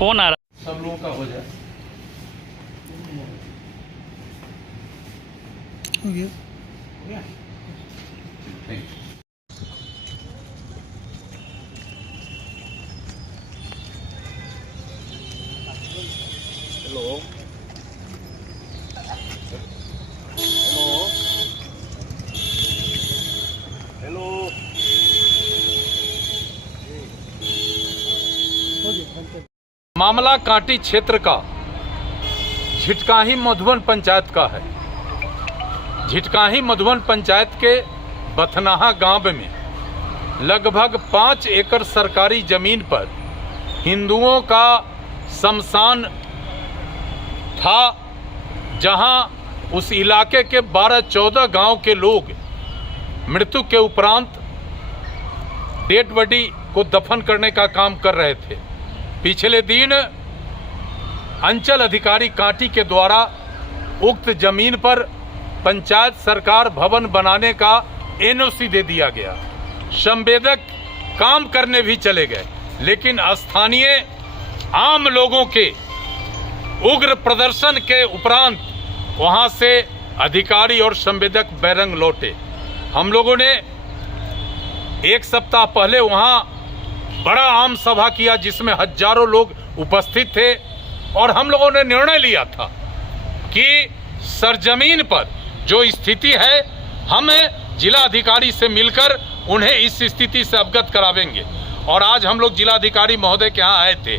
Phone आ रहा सब लोगों का हो जाए। हो गया। Hello hello hello. मामला कांटी क्षेत्र का झिटकाही मधुबन पंचायत का है। झिटकाही मधुबन पंचायत के बथनाहा गांव में लगभग 5 एकड़ सरकारी जमीन पर हिंदुओं का शमशान था, जहां उस इलाके के 12-14 गांव के लोग मृत्यु के उपरांत डेड बॉडी को दफन करने का काम कर रहे थे। पिछले दिन अंचल अधिकारी कांटी के द्वारा उक्त जमीन पर पंचायत सरकार भवन बनाने का एनओसी दे दिया गया। संवेदक काम करने भी चले गए, लेकिन स्थानीय आम लोगों के उग्र प्रदर्शन के उपरांत वहां से अधिकारी और संवेदक बैरंग लौटे। हम लोगों ने एक सप्ताह पहले वहां बड़ा आम सभा किया, जिसमें हजारों लोग उपस्थित थे, और हम लोगों ने निर्णय लिया था कि सरजमीन पर जो स्थिति है, हम जिला अधिकारी से मिलकर उन्हें इस स्थिति से अवगत करावेंगे। और आज हम लोग जिला अधिकारी महोदय के यहाँ आए थे,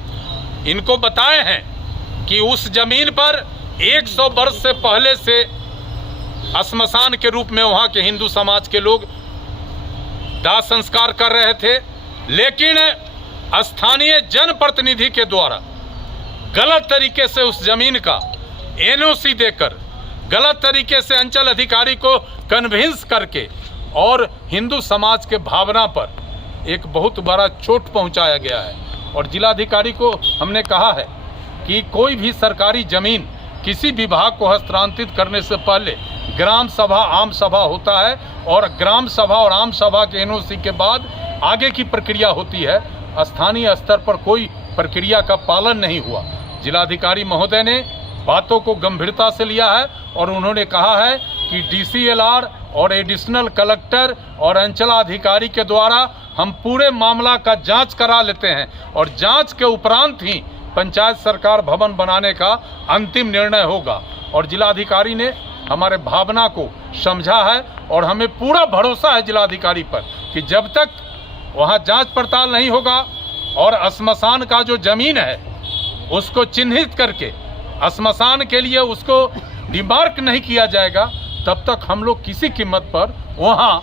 इनको बताए हैं कि उस जमीन पर 100 वर्ष से पहले से श्मशान के रूप में वहाँ के हिंदू समाज के लोग दाह संस्कार कर रहे थे, लेकिन स्थानीय जनप्रतिनिधि के द्वारा गलत तरीके से उस जमीन का एनओसी देकर, गलत तरीके से अंचल अधिकारी को कन्विंस करके और हिंदू समाज के भावना पर एक बहुत बड़ा चोट पहुंचाया गया है। और जिलाधिकारी को हमने कहा है कि कोई भी सरकारी जमीन किसी विभाग को हस्तांतरित करने से पहले ग्राम सभा आम सभा होता है, और ग्राम सभा और आम सभा के एनओसी के बाद आगे की प्रक्रिया होती है। स्थानीय स्तर पर कोई प्रक्रिया का पालन नहीं हुआ। जिलाधिकारी महोदय ने बातों को गंभीरता से लिया है और उन्होंने कहा है कि डीसीएलआर और एडिशनल कलेक्टर और अंचलाधिकारी के द्वारा हम पूरे मामला का जांच करा लेते हैं, और जांच के उपरांत ही पंचायत सरकार भवन बनाने का अंतिम निर्णय होगा। और जिलाधिकारी ने हमारे भावना को समझा है, और हमें पूरा भरोसा है जिलाधिकारी पर कि जब तक वहां जांच पड़ताल नहीं होगा और श्मशान का जो जमीन है उसको चिन्हित करके श्मशान के लिए उसको डिमार्क नहीं किया जाएगा, तब तक हम लोग किसी कीमत पर वहां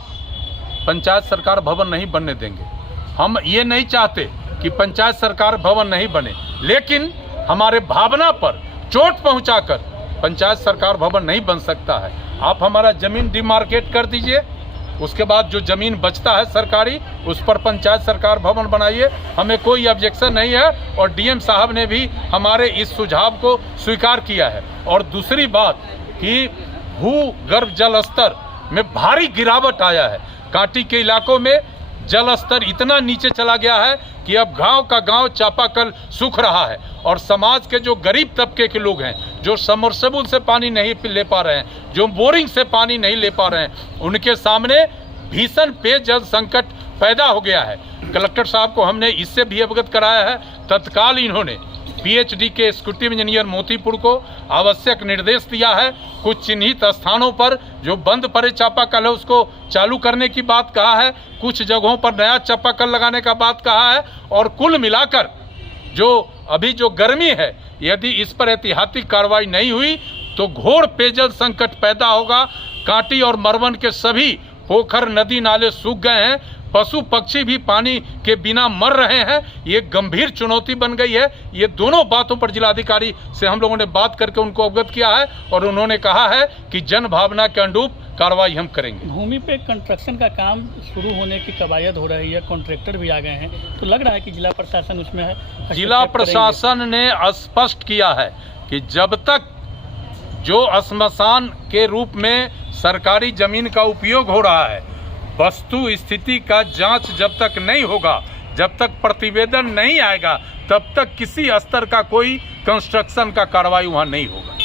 पंचायत सरकार भवन नहीं बनने देंगे। हम ये नहीं चाहते कि पंचायत सरकार भवन नहीं बने, लेकिन हमारे भावना पर चोट पहुंचाकर पंचायत सरकार भवन नहीं बन सकता है। आप हमारा जमीन डिमार्केट कर दीजिए, उसके बाद जो जमीन बचता है सरकारी, उस पर पंचायत सरकार भवन बनाइए, हमें कोई ऑब्जेक्शन नहीं है। और डीएम साहब ने भी हमारे इस सुझाव को स्वीकार किया है। और दूसरी बात कि भूगर्भ जल स्तर में भारी गिरावट आया है। कांटी के इलाकों में जल स्तर इतना नीचे चला गया है कि अब गांव का गांव चापाकल सूख रहा है, और समाज के जो गरीब तबके के लोग हैं, जो सबमर्सिबल से पानी नहीं ले पा रहे हैं, जो बोरिंग से पानी नहीं ले पा रहे हैं, उनके सामने भीषण पेयजल संकट पैदा हो गया है। कलेक्टर साहब को हमने इससे भी अवगत कराया है। तत्काल इन्होंने पीएचडी के एग्जीक्यूटिव इंजीनियर मोतीपुर को आवश्यक निर्देश दिया है। कुछ चिन्हित स्थानों पर जो बंद पड़े चापाकल है उसको चालू करने की बात कहा है, कुछ जगहों पर नया चापाकल लगाने का बात कहा है। और कुल मिलाकर जो अभी जो गर्मी है, यदि इस पर ऐतिहासिक कार्रवाई नहीं हुई तो घोर पेयजल संकट पैदा होगा। कांटी और मरवन के सभी पोखर नदी नाले सूख गए हैं, पशु पक्षी भी पानी के बिना मर रहे हैं। ये गंभीर चुनौती बन गई है। ये दोनों बातों पर जिलाधिकारी से हम लोगों ने बात करके उनको अवगत किया है, और उन्होंने कहा है कि जन भावना के अनुरूप कार्रवाई हम करेंगे। भूमि पे कंस्ट्रक्शन का काम शुरू होने की कवायद हो रही है, कॉन्ट्रैक्टर भी आ गए हैं, तो लग रहा है कि जिला प्रशासन उसमें है। जिला प्रशासन ने स्पष्ट किया है कि जब तक जो श्मशान के रूप में सरकारी जमीन का उपयोग हो रहा है, वस्तु स्थिति का जांच जब तक नहीं होगा, जब तक प्रतिवेदन नहीं आएगा तब तक किसी स्तर का कोई कंस्ट्रक्शन का कार्रवाई वहाँ नहीं होगा।